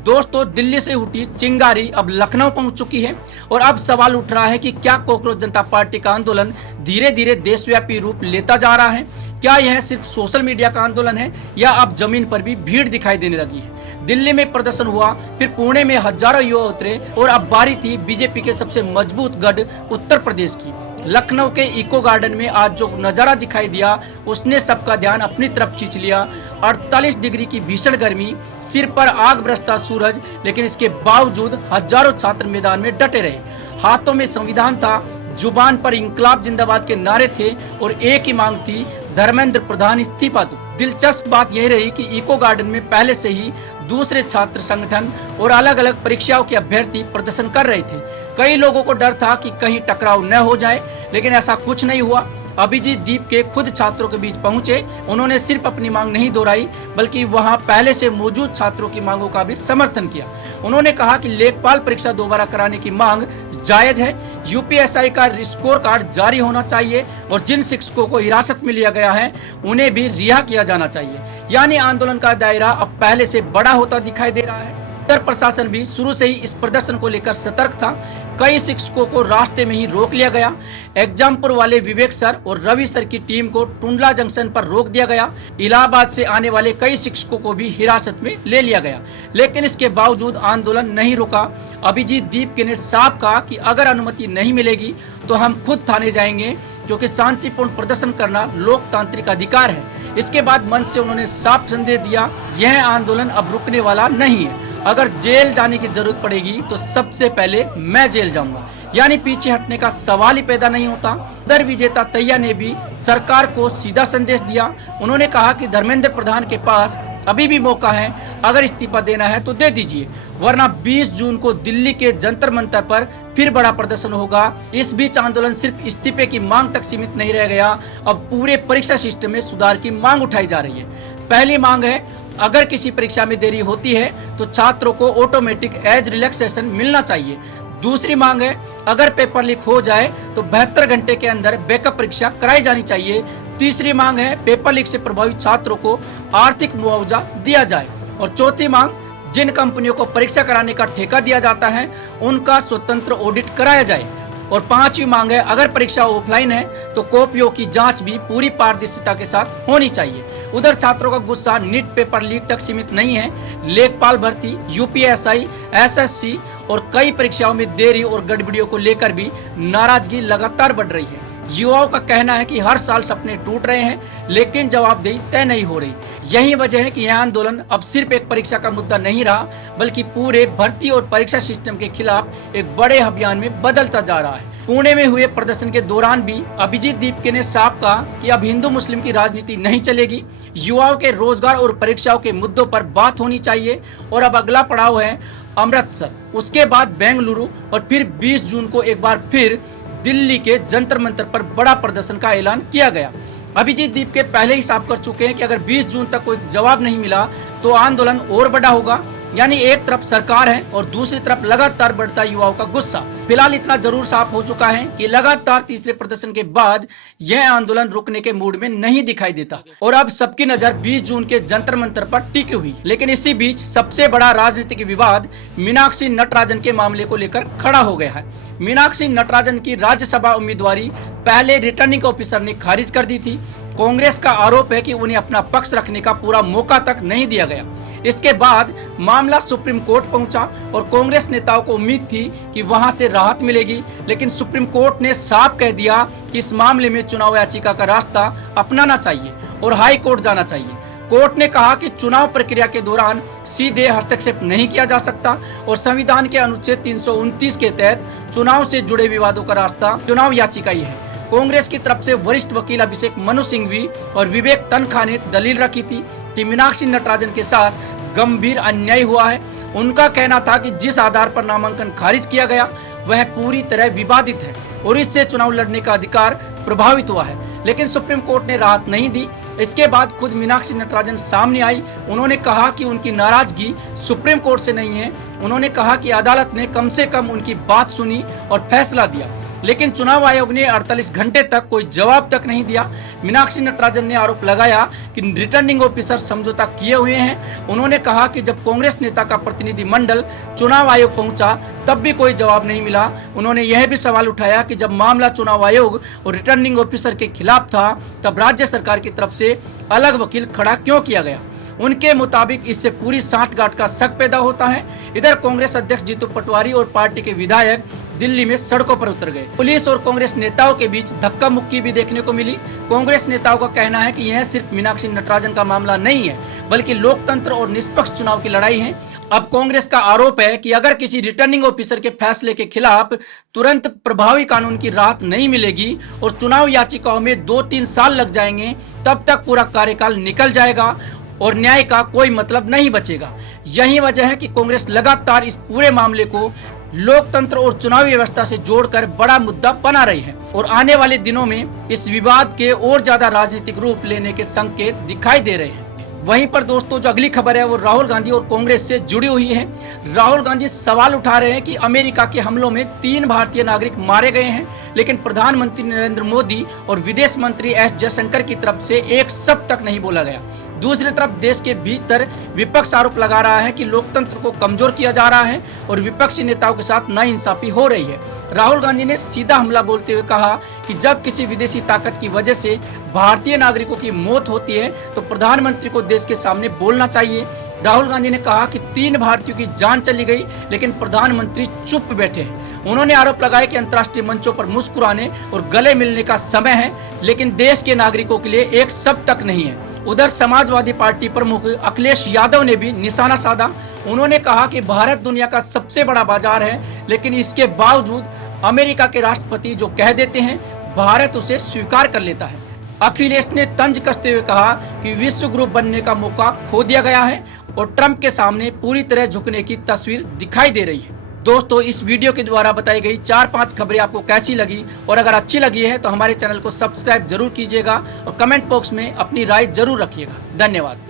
दोस्तों, दिल्ली से उठी चिंगारी अब लखनऊ पहुंच चुकी है और अब सवाल उठ रहा है कि क्या कॉकरोच जनता पार्टी का आंदोलन धीरे धीरे देशव्यापी रूप लेता जा रहा है। क्या यह सिर्फ सोशल मीडिया का आंदोलन है या अब जमीन पर भी भीड़ दिखाई देने लगी है। दिल्ली में प्रदर्शन हुआ, फिर पुणे में हजारों युवा उतरे और अब बारी थी बीजेपी के सबसे मजबूत गढ़ उत्तर प्रदेश की। लखनऊ के इको गार्डन में आज जो नजारा दिखाई दिया उसने सबका ध्यान अपनी तरफ खींच लिया। 48 डिग्री की भीषण गर्मी, सिर पर आग बरसता सूरज, लेकिन इसके बावजूद हजारों छात्र मैदान में डटे रहे। हाथों में संविधान था, जुबान पर इंकलाब जिंदाबाद के नारे थे और एक ही मांग थी, धर्मेंद्र प्रधान इस्तीफा दो। दिलचस्प बात यह रही कि इको गार्डन में पहले से ही दूसरे छात्र संगठन और अलग अलग परीक्षाओं के अभ्यर्थी प्रदर्शन कर रहे थे। कई लोगों को डर था कि कहीं टकराव न हो जाए, लेकिन ऐसा कुछ नहीं हुआ। अभिजीत दीप के खुद छात्रों के बीच पहुंचे। उन्होंने सिर्फ अपनी मांग नहीं दोहराई, बल्कि वहां पहले से मौजूद छात्रों की मांगों का भी समर्थन किया। उन्होंने कहा कि लेखपाल परीक्षा दोबारा कराने की मांग जायज है, यूपीएससी का स्कोर कार्ड जारी होना चाहिए और जिन शिक्षकों को हिरासत में लिया गया है उन्हें भी रिहा किया जाना चाहिए। यानी आंदोलन का दायरा अब पहले से बड़ा होता दिखाई दे रहा है। उत्तर प्रशासन भी शुरू से ही इस प्रदर्शन को लेकर सतर्क था। कई शिक्षकों को रास्ते में ही रोक लिया गया। एग्जामपुर वाले विवेक सर और रवि सर की टीम को टुंडला जंक्शन पर रोक दिया गया। इलाहाबाद से आने वाले कई शिक्षकों को भी हिरासत में ले लिया गया, लेकिन इसके बावजूद आंदोलन नहीं रुका। अभिजीत दीप ने साफ कहा कि अगर अनुमति नहीं मिलेगी तो हम खुद थाने जाएंगे, क्योंकि शांतिपूर्ण प्रदर्शन करना लोकतांत्रिक अधिकार है। इसके बाद मंच से उन्होंने साफ संदेश दिया, यह आंदोलन अब रुकने वाला नहीं है। अगर जेल जाने की जरूरत पड़ेगी तो सबसे पहले मैं जेल जाऊंगा। यानी पीछे हटने का सवाल ही पैदा नहीं होता। उधर विजेता तैया ने भी सरकार को सीधा संदेश दिया। उन्होंने कहा कि धर्मेंद्र प्रधान के पास अभी भी मौका है, अगर इस्तीफा देना है तो दे दीजिए, वरना 20 जून को दिल्ली के जंतर मंतर पर फिर बड़ा प्रदर्शन होगा। इस बीच आंदोलन सिर्फ इस्तीफे की मांग तक सीमित नहीं रह गया, अब पूरे परीक्षा सिस्टम में सुधार की मांग उठाई जा रही है। पहली मांग है, अगर किसी परीक्षा में देरी होती है तो छात्रों को ऑटोमेटिक एज रिलैक्सेशन मिलना चाहिए। दूसरी मांग है, अगर पेपर लीक हो जाए तो 72 घंटे के अंदर बैकअप परीक्षा कराई जानी चाहिए। तीसरी मांग है, पेपर लीक से प्रभावित छात्रों को आर्थिक मुआवजा दिया जाए। और चौथी मांग, जिन कंपनियों को परीक्षा कराने का ठेका दिया जाता है उनका स्वतंत्र ऑडिट कराया जाए। और पांचवी मांग है, अगर परीक्षा ऑफलाइन है तो कॉपियों की जांच भी पूरी पारदर्शिता के साथ होनी चाहिए। उधर छात्रों का गुस्सा नीट पेपर लीक तक सीमित नहीं है। लेखपाल भर्ती, यूपीएससी, एसएससी और कई परीक्षाओं में देरी और गड़बड़ियों को लेकर भी नाराजगी लगातार बढ़ रही है। युवाओं का कहना है कि हर साल सपने टूट रहे हैं, लेकिन जवाबदेही तय नहीं हो रही। यही वजह है कि यह आंदोलन अब सिर्फ एक परीक्षा का मुद्दा नहीं रहा, बल्कि पूरे भर्ती और परीक्षा सिस्टम के खिलाफ एक बड़े अभियान में बदलता जा रहा है। पुणे में हुए प्रदर्शन के दौरान भी अभिजीत दीप ने साफ कहा कि अब हिंदू मुस्लिम की राजनीति नहीं चलेगी। युवाओं के रोजगार और परीक्षाओं के मुद्दों पर बात होनी चाहिए। और अब अगला पड़ाव है अमृतसर, उसके बाद बेंगलुरु और फिर 20 जून को एक बार फिर दिल्ली के जंतर मंतर पर बड़ा प्रदर्शन का ऐलान किया गया। अभिजीत दीप पहले ही साफ कर चुके हैं कि अगर 20 जून तक कोई जवाब नहीं मिला तो आंदोलन और बड़ा होगा। यानी एक तरफ सरकार है और दूसरी तरफ लगातार बढ़ता युवाओं का गुस्सा। फिलहाल इतना जरूर साफ हो चुका है कि लगातार तीसरे प्रदर्शन के बाद यह आंदोलन रुकने के मूड में नहीं दिखाई देता और अब सबकी नजर 20 जून के जंतर मंतर पर टिकी हुई। लेकिन इसी बीच सबसे बड़ा राजनीतिक विवाद मीनाक्षी नटराजन के मामले को लेकर खड़ा हो गया है। मीनाक्षी नटराजन की राज्यसभा उम्मीदवारी पहले रिटर्निंग ऑफिसर ने खारिज कर दी थी। कांग्रेस का आरोप है कि उन्हें अपना पक्ष रखने का पूरा मौका तक नहीं दिया गया। इसके बाद मामला सुप्रीम कोर्ट पहुंचा और कांग्रेस नेताओं को उम्मीद थी कि वहां से राहत मिलेगी, लेकिन सुप्रीम कोर्ट ने साफ कह दिया कि इस मामले में चुनाव याचिका का रास्ता अपनाना चाहिए और हाई कोर्ट जाना चाहिए। कोर्ट ने कहा कि चुनाव प्रक्रिया के दौरान सीधे हस्तक्षेप नहीं किया जा सकता और संविधान के अनुच्छेद 329 के तहत चुनाव से जुड़े विवादों का रास्ता चुनाव याचिका ही है। कांग्रेस की तरफ से वरिष्ठ वकील अभिषेक मनु सिंघवी और विवेक तनखा ने दलील रखी थी कि मीनाक्षी नटराजन के साथ गंभीर अन्याय हुआ है। उनका कहना था कि जिस आधार पर नामांकन खारिज किया गया वह पूरी तरह विवादित है और इससे चुनाव लड़ने का अधिकार प्रभावित हुआ है, लेकिन सुप्रीम कोर्ट ने राहत नहीं दी। इसके बाद खुद मीनाक्षी नटराजन सामने आई। उन्होंने कहा कि उनकी नाराजगी सुप्रीम कोर्ट से नहीं है। उन्होंने कहा कि अदालत ने कम से कम उनकी बात सुनी और फैसला दिया। लेकिन चुनाव आयोग ने 48 घंटे तक कोई जवाब तक नहीं दिया। मीनाक्षी नटराजन ने आरोप लगाया कि रिटर्निंग ऑफिसर समझौता किए हुए हैं। उन्होंने कहा कि जब कांग्रेस नेता का प्रतिनिधि मंडल चुनाव आयोग पहुंचा तब भी कोई जवाब नहीं मिला। उन्होंने यह भी सवाल उठाया कि जब मामला चुनाव आयोग और रिटर्निंग ऑफिसर के खिलाफ था तब राज्य सरकार की तरफ से अलग वकील खड़ा क्यों किया गया। उनके मुताबिक इससे पूरी सांठगांठ का शक पैदा होता है। इधर कांग्रेस अध्यक्ष जीतू पटवारी और पार्टी के विधायक दिल्ली में सड़कों पर उतर गए। पुलिस और कांग्रेस नेताओं के बीच धक्का मुक्की भी देखने को मिली। कांग्रेस नेताओं का कहना है कि यह सिर्फ मीनाक्षी नटराजन का मामला नहीं है, बल्कि लोकतंत्र और निष्पक्ष चुनाव की लड़ाई है। अब कांग्रेस का आरोप है कि अगर किसी रिटर्निंग ऑफिसर के फैसले के खिलाफ तुरंत प्रभावी कानून की राहत नहीं मिलेगी और चुनाव याचिकाओं में 2-3 साल लग जाएंगे, तब तक पूरा कार्यकाल निकल जाएगा और न्याय का कोई मतलब नहीं बचेगा। यही वजह है कि कांग्रेस लगातार इस पूरे मामले को लोकतंत्र और चुनावी व्यवस्था से जोड़कर बड़ा मुद्दा बना रही है और आने वाले दिनों में इस विवाद के और ज्यादा राजनीतिक रूप लेने के संकेत दिखाई दे रहे हैं। वहीं पर दोस्तों, जो अगली खबर है वो राहुल गांधी और कांग्रेस से जुड़ी हुई है। राहुल गांधी सवाल उठा रहे हैं कि अमेरिका के हमलों में 3 भारतीय नागरिक मारे गए हैं, लेकिन प्रधानमंत्री नरेंद्र मोदी और विदेश मंत्री एस जयशंकर की तरफ से एक शब्द तक नहीं बोला गया। दूसरी तरफ देश के भीतर विपक्ष आरोप लगा रहा है कि लोकतंत्र को कमजोर किया जा रहा है और विपक्षी नेताओं के साथ नाइंसाफी हो रही है। राहुल गांधी ने सीधा हमला बोलते हुए कहा कि जब किसी विदेशी ताकत की वजह से भारतीय नागरिकों की मौत होती है तो प्रधानमंत्री को देश के सामने बोलना चाहिए। राहुल गांधी ने कहा कि 3 भारतीयों की जान चली गई, लेकिन प्रधानमंत्री चुप बैठे हैं। उन्होंने आरोप लगाया कि अंतर्राष्ट्रीय मंचों पर मुस्कुराने और गले मिलने का समय है, लेकिन देश के नागरिकों के लिए एक शब्द तक नहीं है। उधर समाजवादी पार्टी प्रमुख अखिलेश यादव ने भी निशाना साधा। उन्होंने कहा कि भारत दुनिया का सबसे बड़ा बाजार है, लेकिन इसके बावजूद अमेरिका के राष्ट्रपति जो कह देते हैं भारत उसे स्वीकार कर लेता है। अखिलेश ने तंज कसते हुए कहा कि विश्व गुरु बनने का मौका खो दिया गया है और ट्रंप के सामने पूरी तरह झुकने की तस्वीर दिखाई दे रही है। दोस्तों, इस वीडियो के द्वारा बताई गई 4-5 खबरें आपको कैसी लगी, और अगर अच्छी लगी है तो हमारे चैनल को सब्सक्राइब जरूर कीजिएगा और कमेंट बॉक्स में अपनी राय जरूर रखिएगा। धन्यवाद।